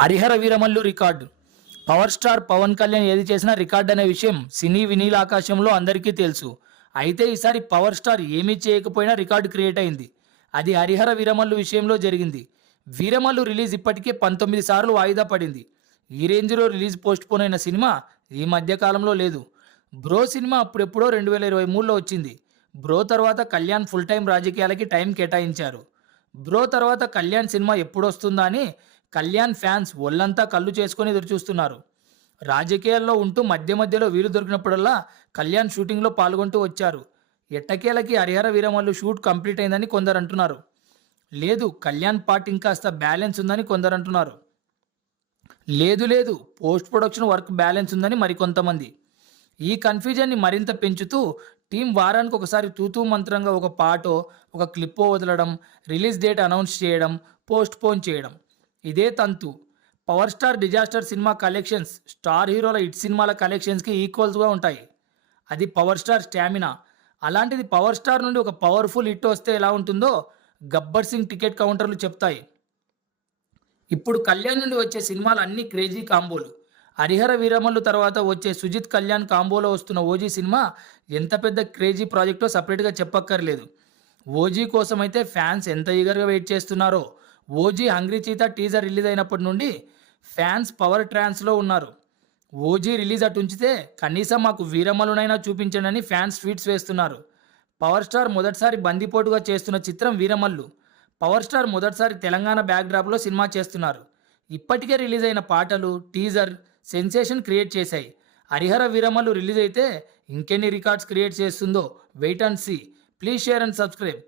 Harihara Veeramallu record. Power star Pawan Kalyan ఏది చేసినా record అనే విషయం సినీ వినీల ఆకాశంలో అందరికీ తెలుసు. అయితే ఈసారి పవర్ స్టార్ ఏమీ చేయకపోయినా రికార్డు క్రియేట్ అయింది. అది హరిహర వీరమల్లు విషయంలో జరిగింది. వీరమల్లు రిలీజ్ ఇప్పటికే 19 సార్లు వాయిదా పడింది. ఈ రేంజ్లో రిలీజ్ పోస్ట్ పోన్ అయిన సినిమా ఈ మధ్య కాలంలో లేదు. బ్రో సినిమా అప్పుడెప్పుడో 2023లో వచ్చింది. బ్రో తర్వాత కళ్యాణ్ ఫుల్ టైం రాజకీయాలకి టైం కేటాయించారు. బ్రో తర్వాత కళ్యాణ్ సినిమా ఎప్పుడొస్తుందా అని కళ్యాణ్ ఫ్యాన్స్ ఒళ్ళంతా కళ్ళు చేసుకొని ఎదురుచూస్తున్నారు. రాజకీయాల్లో ఉంటూ మధ్య మధ్యలో వీలు దొరికినప్పుడల్లా కళ్యాణ్ షూటింగ్లో పాల్గొంటూ వచ్చారు. ఎట్టకేలకి హరిహర వీరమల్లు షూట్ కంప్లీట్ అయిందని కొందరు అంటున్నారు. లేదు, కళ్యాణ్ పార్ట్ ఇంకాస్త బ్యాలెన్స్ ఉందని కొందరు అంటున్నారు. లేదు, పోస్ట్ ప్రొడక్షన్ వర్క్ బ్యాలెన్స్ ఉందని మరికొంతమంది. ఈ కన్ఫ్యూజన్ని మరింత పెంచుతూ టీం వారానికి ఒకసారి తూతూ మంత్రంగా ఒక పాటో ఒక క్లిప్పో వదలడం, రిలీజ్ డేట్ అనౌన్స్ చేయడం, పోస్ట్ పోన్ చేయడం, ఇదే తంతు. Power star disaster cinema collections star హీరోల హిట్ సినిమాల కలెక్షన్స్కి ఈక్వల్స్గా ఉంటాయి. అది పవర్ స్టార్ స్టామినా. అలాంటిది పవర్ స్టార్ నుండి ఒక పవర్ఫుల్ హిట్ వస్తే ఎలా ఉంటుందో గబ్బర్ సింగ్ టికెట్ కౌంటర్లు చెప్తాయి. ఇప్పుడు కళ్యాణ్ నుండి వచ్చే సినిమాలు అన్ని క్రేజీ కాంబోలు. హరిహర వీరమల్లు తర్వాత వచ్చే సుజిత్ కళ్యాణ్ కాంబోలో వస్తున్న ఓజీ సినిమా ఎంత పెద్ద క్రేజీ ప్రాజెక్టో సపరేట్గా చెప్పక్కర్లేదు. ఓజీ కోసం అయితే ఫ్యాన్స్ ఎంత ఈగర్గా వెయిట్ చేస్తున్నారో. OG hungry cheetah teaser release అయినప్పటి నుండి ఫ్యాన్స్ పవర్ ట్రాన్స్లో ఉన్నారు. ఓజీ రిలీజ్ అటు ఉంచితే కనీసం మాకు వీరమల్లునైనా చూపించండి అని ఫ్యాన్స్ ట్వీట్స్ వేస్తున్నారు. పవర్ స్టార్ మొదటిసారి బందిపోటుగా చేస్తున్న చిత్రం వీరమల్లు. పవర్ స్టార్ మొదటిసారి తెలంగాణ బ్యాక్డ్రాప్లో సినిమా చేస్తున్నారు. ఇప్పటికే రిలీజ్ అయిన పాటలు, టీజర్ సెన్సేషన్ క్రియేట్ చేశాయి. హరిహర వీరమల్లు రిలీజ్ అయితే ఇంకెన్ని రికార్డ్స్ క్రియేట్ చేస్తుందో wait and see. Please share and subscribe.